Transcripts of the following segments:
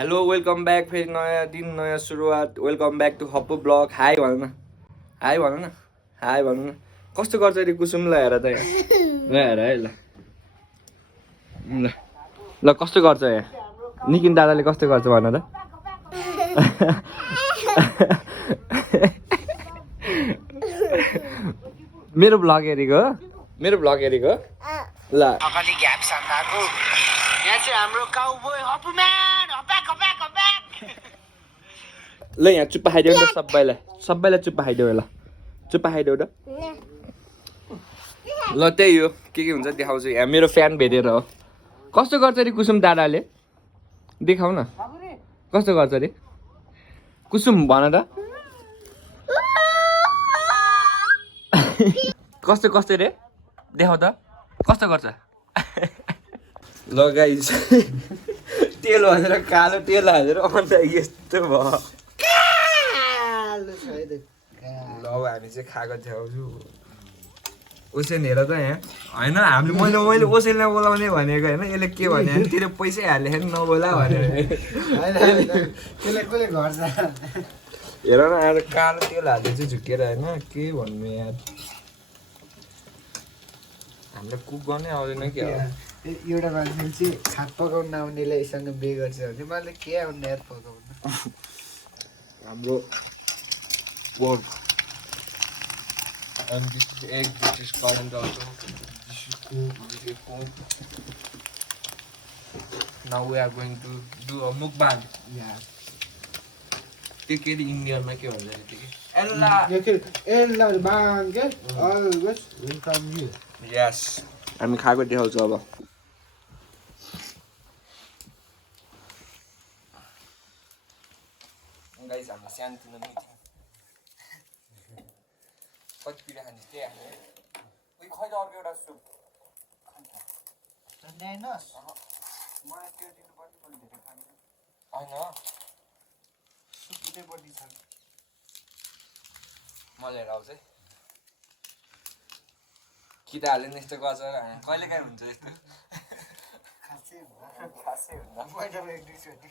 Hello welcome back फेरि नयाँ दिन नयाँ सुरुवात welcome back to Happu blog hi भन न हाई भन न हाई भन्नु न कस्तो गर्छ अरे कुसुमलाई हेर त यहाँ ल हेर है ल ल ल कस्तो गर्छ यहाँ निकिन दादाले कस्तो गर्छ भन त मेरो भ्लग हेरेको मेरो भ्लग हेरेको ल अगाडि ग्याप सान्दाको यहाँ चाहिँ हाम्रो काउबोय हपुम्यान हप्याक हप्याक हप्याक ल यहाँ चुप्पा खाइदेऊ न सबैलाई चुप्पा खाइदेऊ ल चुप्पा खाइदेऊ न ल त्यही हो के हुन्छ देखाउँछु यहाँ मेरो फ्यान भेटेर हो कस्तो गर्छ अरे कुसुम दादाले देखाउ न कस्तो गर्छ अरे कुसुम भन त कस्तो कस्तो रे देखाउ त कस्तो गर्छ ल गाइस तेल हालेर कालो तेल हालेर अन्त यस्तो भयो ल हामी चाहिँ खाएको थियौँ ओसेन हेर त यहाँ होइन मैले ओसेनलाई बोलाउने भनेको होइन यसले के भने तेरो पैसै हालेको नबोला भनेर हेर न आज कालो तेल हाल्दै चाहिँ झुकेर होइन के भन्नु यार हामीलाई कुक गर्नै आउँदैन क्या एउटा मान्छे चाहिँ खाट पकाउन नआउनेलाई सँग बे गर्छ भने मलाई के आउने यार पकाउन हाम्रो pork and this is egg, this is current also, this is cook. Now we are going to do a mukbang. Yeah. Take it Indian में क्या होता है ठीक है? एल्ला बांग के always welcome you. Yes. हामी खाएको देखाउँछु अब गाइस हाम्रो सानोतिनो मिटिङ कति पिरा खाने त्यही हाल्यो उही खै त अर्को एउटा सुप ल्याइनस् मलाई त्यो दिनुपर्ने मैले धेरै खानु होइन सुप उतैपट्टि छ म लिएर आउँछु है किताहरूले नि यस्तो गर्छ कहिले काहीँ हुन्छ यस्तो खासै हुँदा पहिला एक दुईचोटि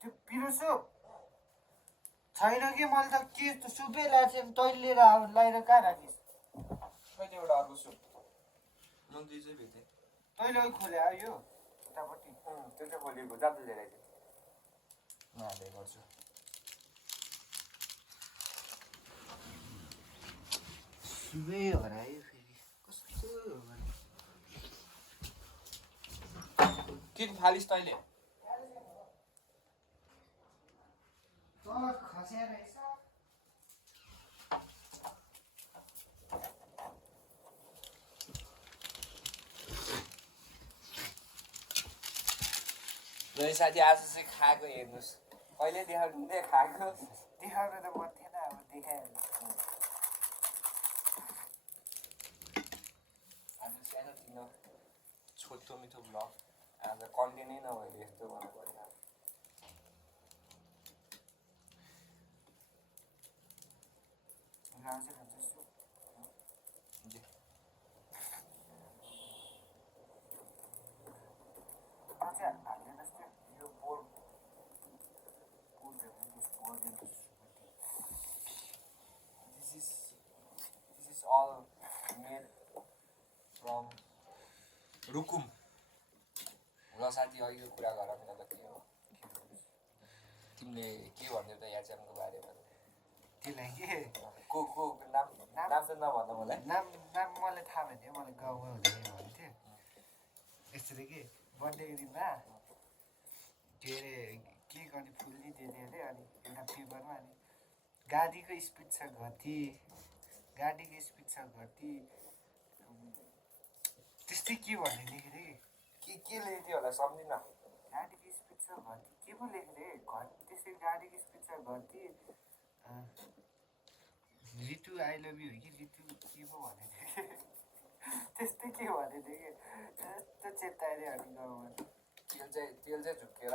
त्यो पिरो सुप छैन कि मैले त के सुपै ल्याएको थिएँ तैँले लिएर ल्याएर कहाँ राखिस् खै त्यो एउटा अर्को सुप म दुई चाहिँ भेटेँ तैँले खोले यो उतापट्टि त्यो चाहिँ खोलेको जाँदै लिएर आइदियो म हाल्दै गर्छु सुपै हरायो फेरि कस्तो हो भने के फालिस् तैँले खस्या रहेछ ल साथी आज चाहिँ खाएको हेर्नुहोस् कहिले देखाउनु हुँदै खाएको देखाउनु त मन थिएन अब देखाइहाल्नु हाम्रो सानोतिनो छोटो मिठो भ्लग आज कन्टेन्टै नभएर यस्तो गर्नु पर्यो खान्छ soup This is all made from Rukum ल साथी अहिलेको कुरा गर न त के हो तिमीले के भन्यौ त याच्यामको बारेमा त्यसलाई के को नाम त नभन मलाई नाम मलाई थाहा भयो मलाई गाउँमा हुँदैन भन्थ्यो यसरी के बर्थडेको दिनमा के अरे के गर्ने फुल नि दिएको अरे अनि एउटा पेपरमा अनि गाडीको स्पिड छ घटी त्यस्तै के भन्ने लेखेको थिएँ के लेख्थ्यो होला सम्झिन गाडीको स्पिड छ घटी के पो लेखेको थिएँ त्यस्तै गाडीको स्पिड छ घटी रितु आई लभ यु कि रितु के पो भनेको थिएँ त्यस्तै के भनेको थिएँ कि यस्तो चेताइदियो अनि गाउँमा तेल चाहिँ झुक्केर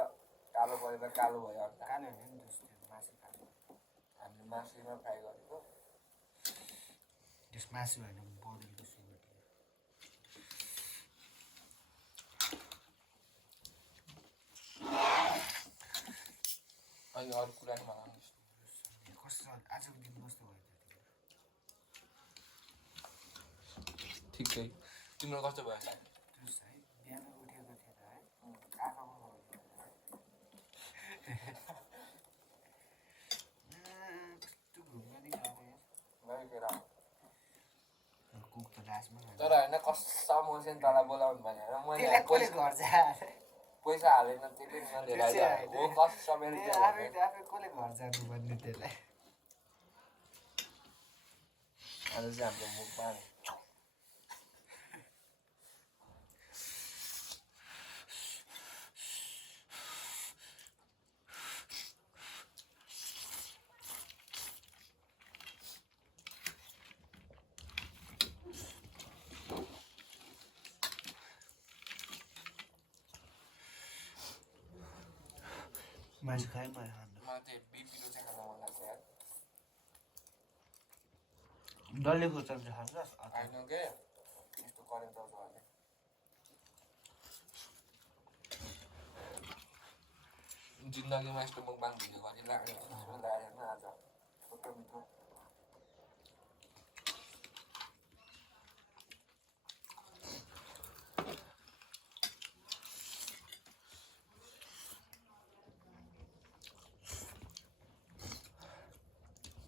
कालो परेर कालो भयो कालो हुने नि जस्तो मासुमा फ्राई गरेको त्यस मासु होइन बोडीको सुँगुरको अनि अरू कुरा नि मलाई कस्तो छ आजको दिन कस्तो भयो त ठिकै तिम्रो कस्तो भयो सायद है बिहान उठेको थिएन है आँखामा कस्तो घुम्ने गरे कुक त लास्टमा तर होइन कसम हुन्छ नि तँलाई बोलाउनु भनेर मैले कसले घर जा पैसा हालेन त्यसले नलिएर हो कसम आफै कसले घर जानु भन्ने त्यसलाई आज चाहिँ हाम्रो मुखमा मासु खाएँ मैले खानु मलाई चाहिँ बिपिलो चाहिँ खान मन लाग्छ यार डल्ले खोर्सानी चाहिँ खान्छ होइन के यस्तो करेन्ट आउँछ भने जिन्दगीमा यस्तो मुखबाङ भिडियो गरिरहेको लागेन आज फोटो मिठो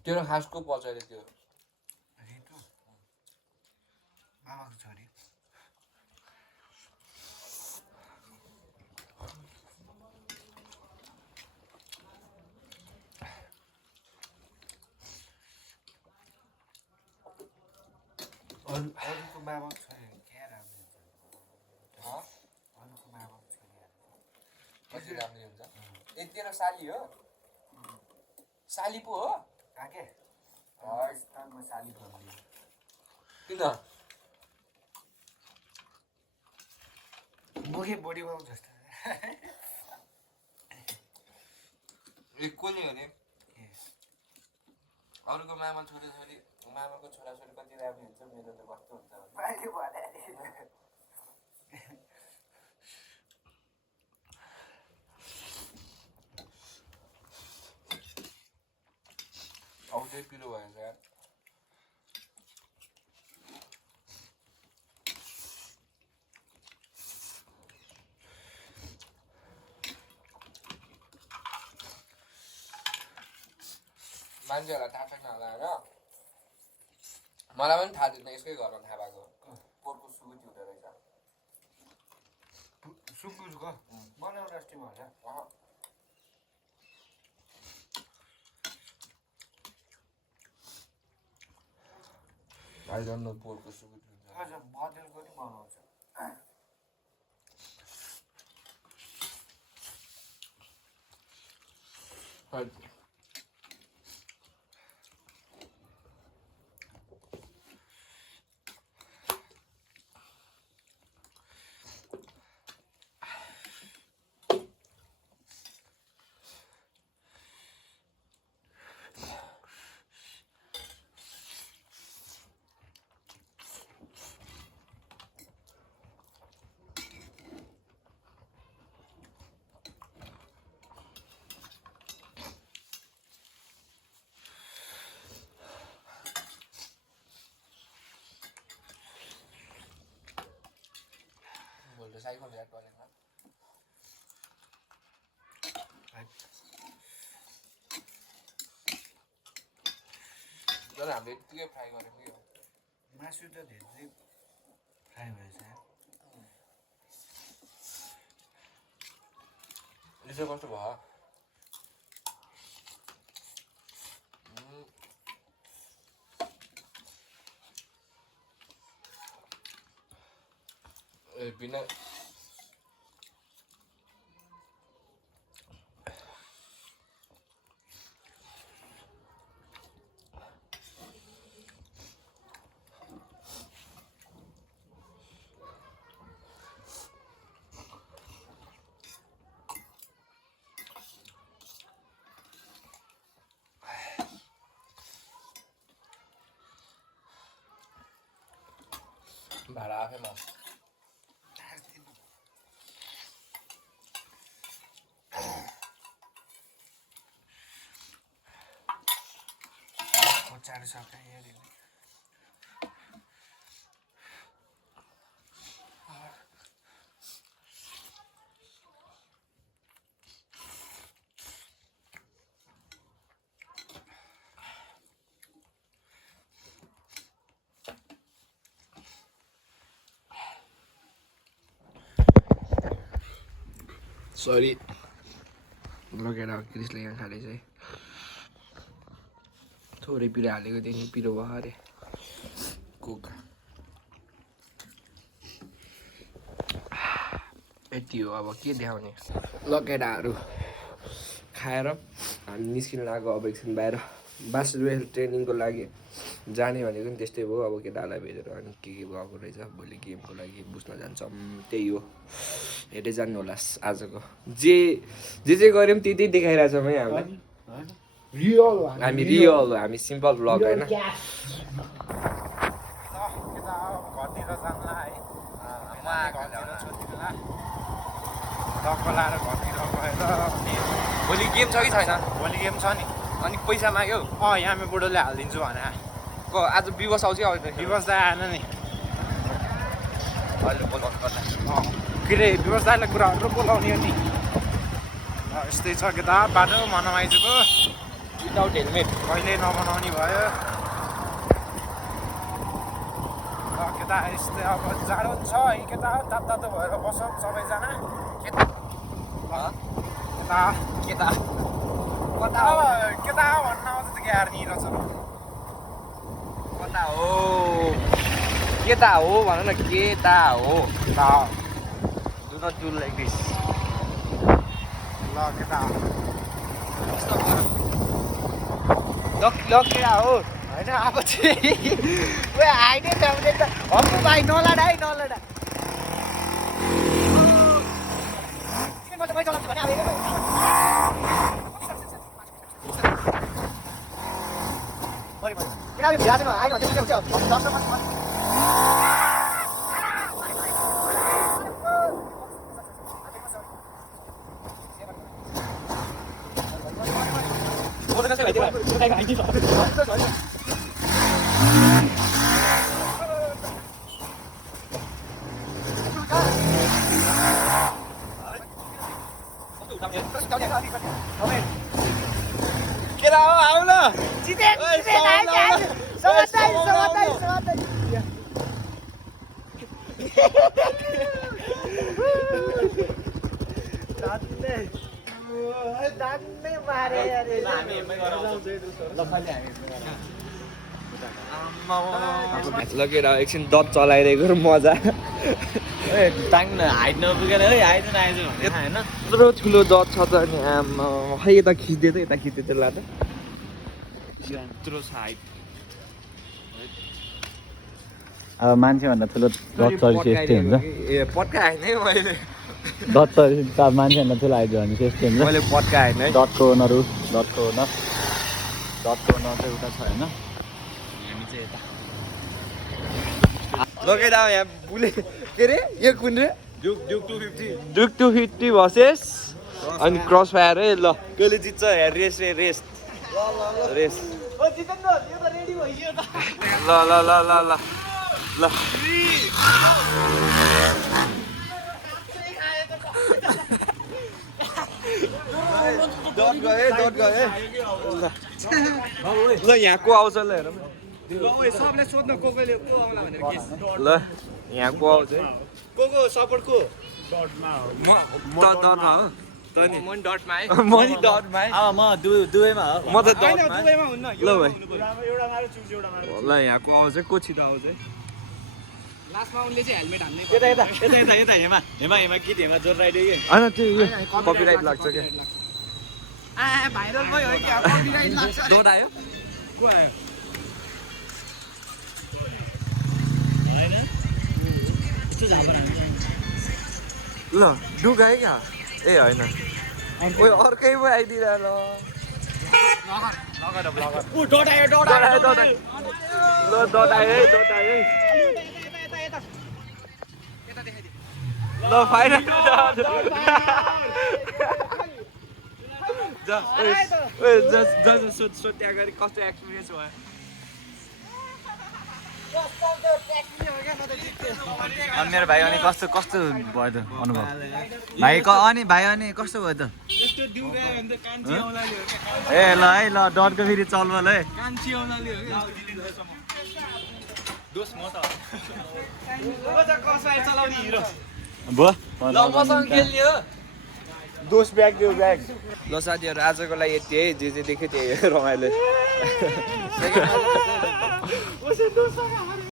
तेरो खासको पछाडि त्यो रितु मामाको छोरी अरूको मामाको छोरी क्या राम्रो हुन्छ अरूको मामाको छोरीहरू कति राम्रो हुन्छ ए तेरो साली हो साली पो हो काके म साली भन्छु किन मुखे बडी बाउ जस्तो ए को नि हो नि अरूको मामा छोराछोरी मामाको छोराछोरी कति राम्रो हुन्छ मेरो त कस्तो हुन्छ अब चाहिँ पिरो भएछ यार मान्छेहरूलाई थाहा छैन होला होइन मलाई पनि थाहा थिएन यसकै घरमा थाहा भएको पोहोरको सुकुटी हुँदो रहेछ सुकुरको बनाउनु अस्ति मलाई आइरहनु पोहोरको सुकुटी हुन्छ हजुर बदलको नि बनाउँछ बोल्दै साइकल ल्याट गरेको तर हामीले यत्तिकै फ्राई गऱ्यौँ कि मासु त धेरै फ्राई भएछ यसो कस्तो भयो ए बिना भाडा आफैमा चाँडो सक्छ हेरि सरी लगेर क्रिसले यहाँ खाँदैछ है थोरै पिरो हालेको देखि पिरो भयो अरे कुक यति हो अब के देखाउने लगेडाहरू खाएर हामी निस्किन लागेको अब एकछिन बाहिर बास्केटबल ट्रेनिङको लागि जाने भनेको नि त्यस्तै भयो अब केटाहरूलाई भेटेर अनि के भएको रहेछ भोलि गेमको लागि बुझ्न जान्छौँ त्यही हो हेर्दै जानु होला आजको जे गऱ्यौँ त्यही देखाइरहेछौँ है हामीलाई हामी रियल हो हामी सिम्पल भ्लग होइन घरतिर जान्ला है घरतिर छोडिदिनुला टक्क लाएर घरतिर गएर भोलि गेम छ कि छैन भोलि गेम छ नि अनि पैसा माग्यो यहाँ बुढोले हालिदिन्छु भने आज विवश आउँछ कि आउँदैन विवश दाइ आएन नि अहिले बोलाउनु पर्ला के अरे विवश दाइलाई कुराहरू बोलाउने हो नि यस्तै छ केटा बाटो मनमाइजको विदाउट हेलमेट कहिले नबनाउने भयो केटा यस्तै अब जाडो छ है केटा तातो भएर बसौँ सबैजना केटा केटा कता केटा भन्न आउँछ त क्यार नि रहेछ कता हो केटा हो भन न केटा हो do not do like this ल केटा ल केटा हो होइन अब चाहिँ आइनै त हम्बु भाइ नलडा है नलडा केटा हो आऊ ल लगेर एकछिन दत चलाइरहेको मजा ताङ्न हाइट नपुगेर है आइज भने होइन यत्रो ठुलो दत छ त अनि आमा खै यता खिच्दै त यता खिच्दै त्यसलाई त यत्रो छ हाइट अब मान्छेभन्दा ठुलो दत चल्छ यस्तै हुन्छ ए पट्काएन है मैले दत चल्छ मान्छेभन्दा ठुलो हाइट भने चाहिँ यस्तै हुन्छ मैले पट्काएन है दतको ओनर चाहिँ उता छ होइन हामी चाहिँ यता लगेर यहाँ बुले के अरे यो कुन रे ड्युक 250 ड्युक 250 भर्सेस अनि क्रस फायर है ल कसले जित्छ रेस ल डट गयो ल यहाँ को आउँछ ल हेरौँ सबले सोध्न को आउला भनेर केस ल यहाँ को आउँछ है को सपोर्ट को म डटमा हो म नि डटमा है म नि डटमा है अब म दुवैमा हो म त डटमा दुवैमा हुन्न ल भाइ एउटा मारे चुज एउटा मारे ल यहाँ को आउँछ को छिटो आउँछ लास्टमा उनले चाहिँ हेलमेट हान्ने यता हेमा गीत हेमा जोर राइडियो के होइन त्यो कपिराइट लाग्छ क्या भाइरल भयो है क्या कपिराइट लाग्छ डट आयो को आयो होइन यस्तो झापर ल डुक आयो क्या ए होइन ओइ अर्कै पो आइदिएर ल ऊ डट आयो ल डट आयो है ल फाइनल सोध त्यहाँ गरी कस्तो एक्सपिरियन्स भयो अनि मेरो भाइ अनि कस्तो कस्तो भयो त अनुभव अनि भाइ अनि कस्तो भयो त ए ल है ल डरको फेरि चलबल है दोष ब्याग दियो ब्याग ल साथीहरू आजको लागि यति है जे जे देख्यो त्यही रमाइलो